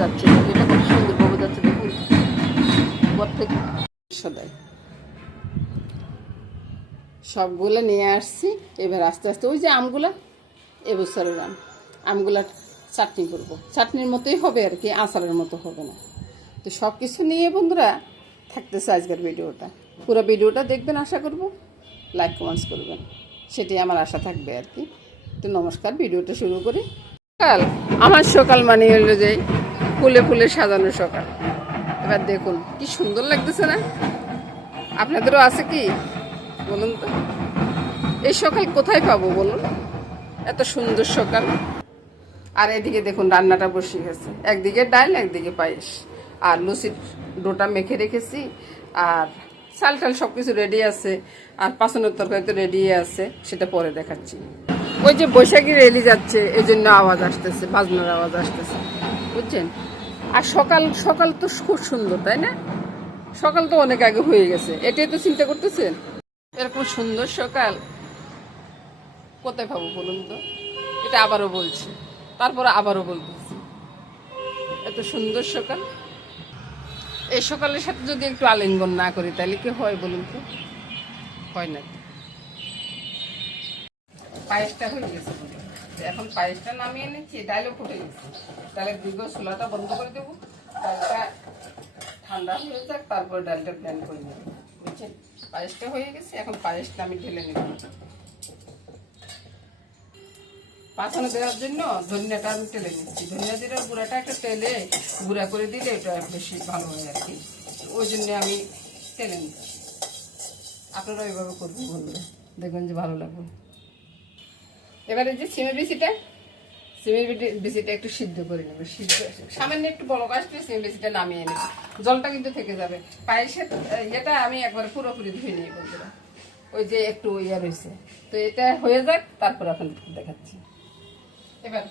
যাচ্ছে, এটা কত সুন্দরভাবে যাচ্ছে দেখুন। সদাই সবগুলো নিয়ে আসছি। এবার আস্তে আস্তে ওই যে আমগুলা, এবছরের আমগুলার চাটনি করবো। চাটনির মতোই হবে আর কি, আচারের মতো হবে না। তো সব কিছু নিয়ে বন্ধুরা থাকতেছে আজকের ভিডিওটা। পুরো ভিডিওটা দেখবেন, আশা করব লাইক কমেন্টস করবেন, সেটাই আমার আশা থাকবে আর কি। তো নমস্কার, ভিডিওটা শুরু করি। সকাল, আমার সকাল মানে হলো যে ফুলে ফুলে সাজানো সকাল। এবার দেখুন কি সুন্দর লাগতেছে না? আপনাদেরও আছে কি বলুন তো? এই সকাল কোথায় পাবো বলুন, এত সুন্দর সকাল। আর এদিকে দেখুন রান্নাটা বসে গেছে, একদিকে ডাল একদিকে পায়েস, আর লুচির ডোটা মেখে রেখেছি, আর চাল টাল সব কিছু রেডি আছে, আর পাঁচনের তরকারি তো রেডি আছে, সেটা পরে দেখাচ্ছি। ওই যে বৈশাখী রেলি যাচ্ছে, এই জন্য আওয়াজ আসতেছে, বাজনার আওয়াজ আসতেছে, বুঝছেন? আর সকাল সকাল তো খুব সুন্দর, তাই না? সকাল তো অনেক আগে হয়ে গেছে, এটাই তো চিন্তা করতেছেন। এরকম সুন্দর সকাল কোথায় পাবো বলুন তো? এটা আবারও বলছি, তারপরে আবারও বলতেছি, এত সুন্দর সকাল। এই সকালের সাথে যদি একটু আলিঙ্গন না করি তাহলে কি হয় বলুন তো? হয় না। পায়েসটা হয়ে গেছে, এখন পায়েসটা নামিয়ে নিচ্ছি, ডাইলও ফুটে গেছে। তাহলে দীর্ঘ চুলাটা বন্ধ করে দেবো, ডালটা ঠান্ডা হয়ে যাক, তারপর ডালটা ব্লেন্ড করে নেব, বুঝছেন? পায়েসটা হয়ে গেছে, এখন পায়েসটা আমি ঢেলে নেব। পাছানো দেওয়ার জন্য ধনিয়াটা আমি তেলে নিচ্ছি। ধনিয়া জিরার গুঁড়াটা একটা তেলে গুঁড়া করে দিলে এটা বেশি ভালো হয় আর কি, ওই জন্যে আমি তেলে নিচ্ছি। আপনারা ওইভাবে করবেন বন্ধুরা, দেখবেন যে ভালো লাগবে। এবারে যে সিমের বিচিটা একটু সিদ্ধ করে নেবে, সিদ্ধ সামান্য একটু বলক আসলে সিমের বিচিটা নামিয়ে নেবে, জলটা কিন্তু থেকে যাবে। পায়েসের এটা আমি একবারে পুরোপুরি ধুয়ে নিই বন্ধুরা, ওই যে একটু ইয়ে রয়েছে। তো এটা হয়ে যাক, তারপর আপনাদের দেখাচ্ছি। এবার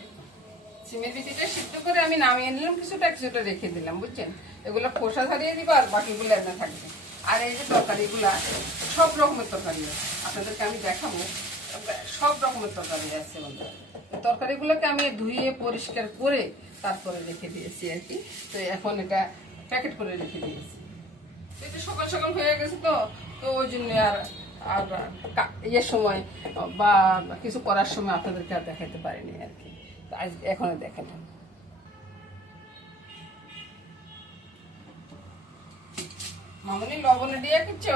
সিমের বিচিটা সিদ্ধ করে আমি নামিয়ে নিলাম, কিছুটা কিছুটা রেখে দিলাম, বুঝছেন? এগুলো খোসা ছাড়িয়ে দিব, আর বাকিগুলো এমনি থাকবে। আর এই যে তরকারিগুলা, সব রকমের তরকারি আছে, আপনাদেরকে আমি দেখাবো। সব রকমের তরকারি আছে বন্ধুরা। তরকারিগুলোকে আমি ধুয়ে পরিষ্কার করে তারপরে রেখে দিয়েছি আর কি। তো এখন এটা প্যাকেট করে রেখে দিয়েছি। এটা সকাল সকাল হয়ে গেছে, তো তো ওই জন্য আর আর ইয়ের সময় বা কিছু করার সময় আপনাদেরকে আর দেখাতে পারিনি আর কি। আজ এখন দেখালাম। মামনি লবণে দিয়ে কিছু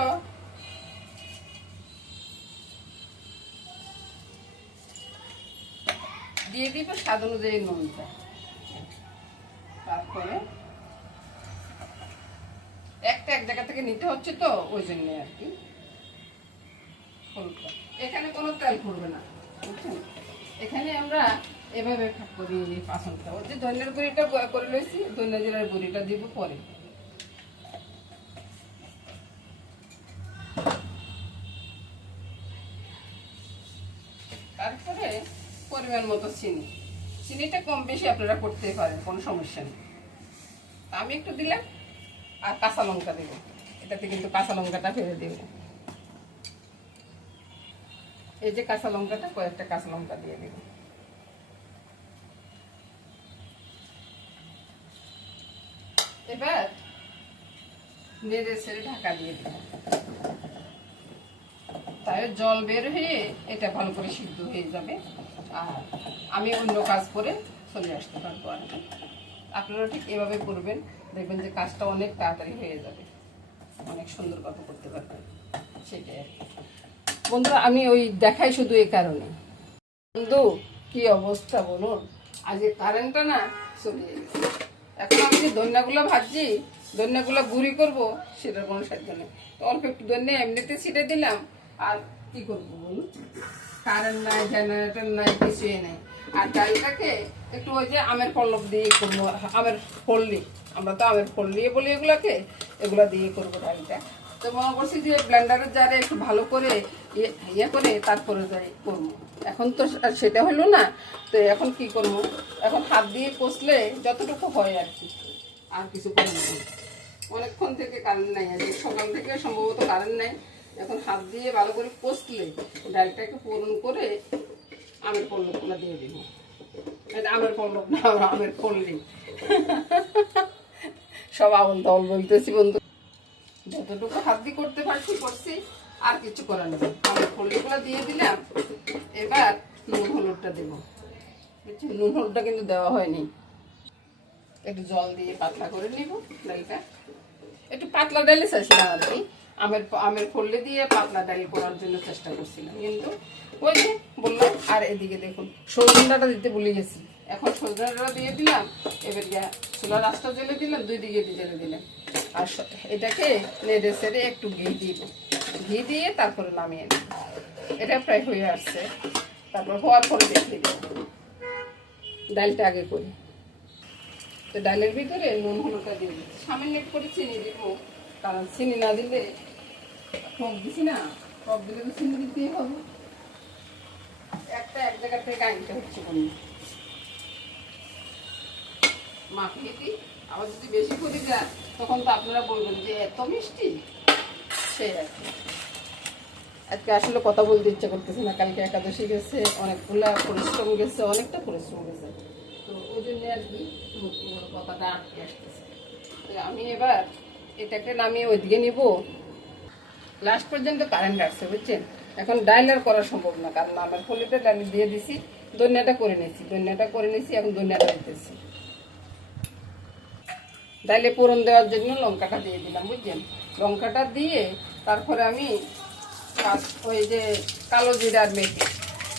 দিয়ে দিব, স্বাদ অনুযায়ী নুনটা। তারপরে একটা এক জায়গা থেকে নিতে হচ্ছে, তো ওই জন্য আর কি। হলুদটা এখানে কোনো তেল পড়বে না, বুঝছেন? এখানে আমরা এভাবে করি পাঁচনটা। ওই যে ধনিয়ার গুঁড়িটা করে লইছি, ধনিয়া জিরার গুঁড়িটা দিব পরে। তারপরে পরিমাণ মতো চিনি, চিনিটা কম বেশি আপনারা করতে পারেন, কোনো সমস্যা নেই। আমি একটু দিলাম, আর কাঁচা লঙ্কা দেবো, এটাতে কিন্তু কাঁচা লঙ্কাটা ফেলে দেব। এই যে কাঁচা লঙ্কাটা, কয়েকটা কাঁচা লঙ্কা দিয়ে দেব। এবার নেড়ে ছেড়ে ঢাকা দিয়ে দেব, তাই জল বের হয়ে এটা ভালো করে সিদ্ধ হয়ে যাবে, আর আমি অন্য কাজ করে চলে আসতে পারবো আর কি। আপনারা ঠিক এভাবে করবেন, দেখবেন যে কাজটা অনেক তাড়াতাড়ি হয়ে যাবে, অনেক সুন্দর কথা করতে পারবেন, সেটাই আর কি বন্ধুরা। আমি ওই দেখাই শুধু এই কারণে। বন্ধু কি অবস্থা বলুন, আজকে কারেন্টটা না চলে গেছে। এখন আমি যে ধনিয়াগুলো ভাজছি, ধনিয়াগুলো গুঁড়ি করবো, সেটার কোনো সাধ্য নেই। অল্প একটু ধনিয়া এমনিতে ছিটে দিলাম, আর কি করবো বলুন? কারেন্ট নাই, জেনারেটর নাই, কিছুই নেই। আর ডালটাকে একটু ওই যে আমের পল্লব দিয়ে করবো, আমের ফললি, আমরা তো আমের ফললি বলি এগুলাকে, এগুলা দিয়ে করবো ডালটা। তো মনে করছি যে ব্লেন্ডারের জারে একটু ভালো করে ইয়ে করে তারপরে যাই করবো। এখন তো সেটা হলো না, তো এখন কি করবো? এখন হাত দিয়ে কষলে যতটুকু হয় আর কি, আর কিছু করবো না। অনেকক্ষণ থেকে কারেন্ট নাই, আজকে সকাল থেকে সম্ভবত কারেন্ট নাই। এখন হাত দিয়ে ভালো করে কষলে ডালটাকে পূরণ করে আমের পল্লবগুলো দিয়ে দিব। আমের পল্লব না, আমের ফললি, সব আউল তাউল বলতেছি বন্ধু, যতটুকু হাত দিয়ে করতে পারছি করছি, আর কিছু করার নেই। আমি ফলগুলো দিয়ে দিলাম, এবার নুন হলুদটা দেবো। বুঝছি, নুন হলুদটা কিন্তু দেওয়া হয়নি। একটু জল দিয়ে পাতলা করে নিব ডালটা। একটু পাতলা ডালে চাইছিলাম আর কি, আমের ফললে দিয়ে পাতলা ডাল করার জন্য চেষ্টা করছিলাম, কিন্তু ওই যে বললাম। আর এদিকে দেখুন সজনে ডাঁটা দিতে ভুলে গেছি, এখন সজনে ডাঁটা দিয়ে দিলাম। এবার চুলার আঁচটা জ্বেলে দিলাম, দুই দিকে জ্বেলে দিলাম। আর এটাকে নেড়ে সেড়ে একটু ঘি দিব, ঘি দিয়ে তারপরে নামিয়ে নেব। এটা প্রায় হয়ে আসছে, তারপর হওয়ার পরে দেখিয়ে দেব। ডালটা আগে করি, তো ডালের ভিতরে নুন হলুদটা দিয়ে দিচ্ছি, সামান্য একটু করে চিনি দিব, কারণ চিনি না দিলে, টক দিছি না, টক দিলে তো চিনি দিতেই হবে। এক জায়গা থেকে আনতে হচ্ছে কোনো মাখিয়ে দিই। আবার যদি বেশি করে যায় তখন তো আপনারা বলবেন যে এত মিষ্টি, সেই আর কি। আজকে আসলে কথা বলতে ইচ্ছা করতেছে না, কালকে একাদশী গেছে, অনেকগুলা পরিশ্রম গেছে, অনেকটা পরিশ্রম গেছে, তো ওই জন্য আর কি কথাটা আটকে আসতেছে। আমি এবার এটাকে নামিয়ে ওইদিকে নিব। লাস্ট পর্যন্ত কারেন্ট আসছে, বুঝছেন। এখন ডাল আর করা সম্ভব না, কারণ আমার ফলিটা ডাল দিয়ে দিছি, দইনাটা করে নিয়েছি, এখন দইনাটা দিতেছি। ডালে ফোড়ন দেওয়ার জন্য লঙ্কাটা দিয়ে দিলাম, বুঝছেন। লঙ্কাটা দিয়ে তারপরে আমি ওই যে কালো জিরার মেথি,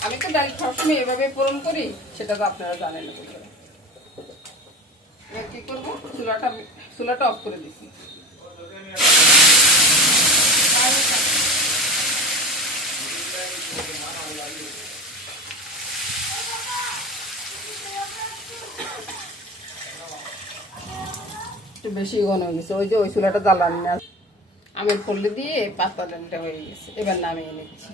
আমি তো ডাল সবসময় এভাবে ফোড়ন করি, সেটা তো আপনারা জানেন না। এবার কি করবো, চুলাটা অফ করে দিছি। একটু বেশি ঘন হয়ে গেছে, ওই যে ওই চুলাটা জ্বালানি না। আমের ফলে দিয়ে পাতলা ডালটা হয়ে গেছে, এবার নামিয়ে নিচ্ছি।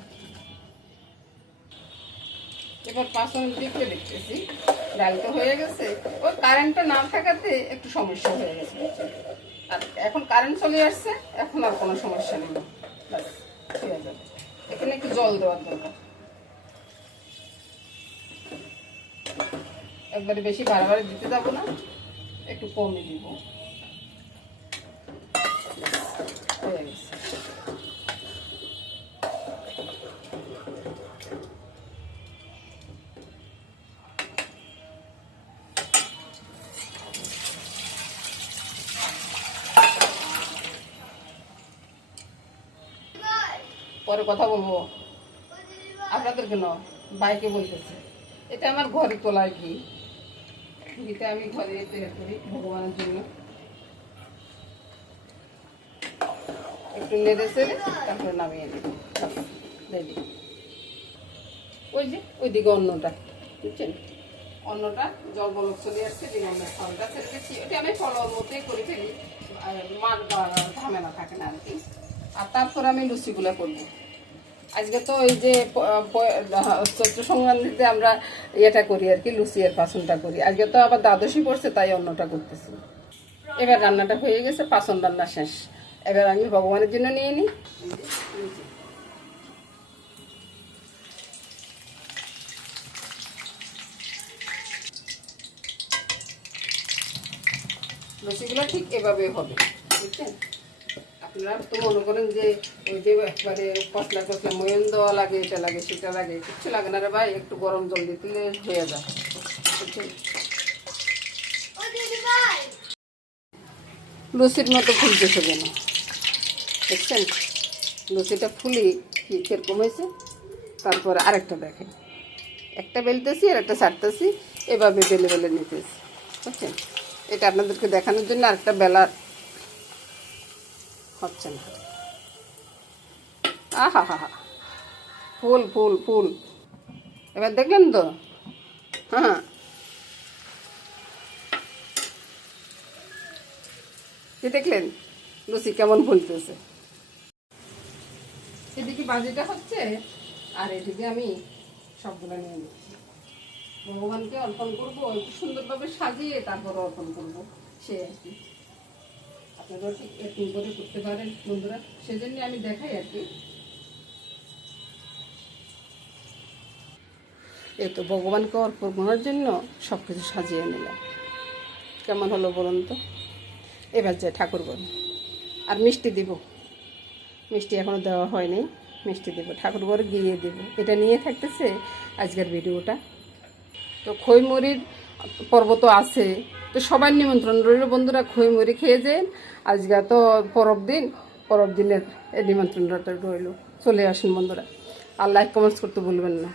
এবার 5 মিনিট দেখতেছি ডালটা হয়ে গেছে। ওই কারেন্টটা না থাকাতে একটু সমস্যা হয়ে গেছে, আর এখন কারেন্ট চলে আসছে, এখন আর কোনো সমস্যা নেই। ব্যাস হয়ে যাবে। এখানে একটু জল দেওয়ার দরকার, একবারে বেশি বাড়াবাড়ি দিতে যাবো না, একটু কমই দিব। হয়ে গেছে। পরে কথা বলবো আপনাদের, কেন বাইকে বলতেছে। এটা আমার ঘরে তোলা ঘি, ঘিটা আমি ঘরে তৈরি করি ভগবানের জন্য। একটু নেড়ে চেড়ে তারপরে নামিয়ে নেব, রেডি। ওই যে ওইদিকে অন্যটা, বুঝছেন, অন্যটা জল বলক চলে আসছে, ডিমের ফলটা ছেড়ে দিচ্ছি। ওটা আমি ফলের মধ্যেই করে ফেলি, মার ঝামেলা থাকে না আর কি। আর তারপর আমি লুচিগুলো করবো। আজকে তো এই যে চৈত্র সংক্রান্তিতে আমরা ইয়েটা করি আর কি, লুচির পাচনটা করি। আজকে তো আবার দ্বাদশী পড়ছে, তাই অন্যটা করতেছি। এবার রান্নাটা হয়ে গেছে, পাচন রান্না শেষ। এবার আমি ভগবানের জন্য নিয়ে নিই। লুচিগুলো ঠিক এভাবে হবে, বুঝছেন। আপনারা তো মনে করেন যে ওই যে একবারে কসলা ময়ন দেওয়া লাগে, এটা লাগে সেটা লাগে, কিচ্ছু লাগে না রে ভাই। একটু গরম জল দিতে হয়ে যায়, বুঝছেন। লুচির মতো ফুলতেছে কেন, দেখছেন। লুচিটা ফুলি কিরকম হয়েছে। তারপরে আরেকটা দেখেন, একটা বেলতেছি আর একটা ছাড়তেছি, এভাবে বেলে বেলে নিতেছি, বুঝছেন। এটা আপনাদেরকে দেখানোর জন্য আরেকটা বেলা হচ্ছে না। আহা হা হা, ফুল ফুল ফুল। এবার দেখলেন তো, হ্যাঁ। কি দেখলেন লুচি কেমন ফুলতেছে। এদিকে বাজিটা হচ্ছে, আর এদিকে আমি সবগুলো নিয়ে নিচ্ছি। ভগবানকে অর্পণ করবো, একটু সুন্দরভাবে সাজিয়ে তারপর অর্পণ করবো, সে আর কি। আপনারাও ঠিক এরকম করে করতে পারেন বন্ধুরা, সেজন্য আমি দেখাই আর কি। এই তো ভগবানকে অর্পণ করার জন্য সব কিছু সাজিয়ে নিলাম। কেমন হলো বলুন তো। এবার যাই ঠাকুর ঘরে, আর মিষ্টি দিব, মিষ্টি এখনও দেওয়া হয়নি, মিষ্টি দেবো ঠাকুর ঘরে গিয়ে দেবো। এটা নিয়ে থাকতেছে আজকের ভিডিওটা। তো খইমুড়ির পর্ব তো আছে, তো সবার নিমন্ত্রণ রইল বন্ধুরা, খইমুড়ি খেয়ে যেন। আজকে তো পরব দিনের এই নিমন্ত্রণটা রইল, চলে আসুন বন্ধুরা। আর লাইক কমেন্টস করতে ভুলবেন না।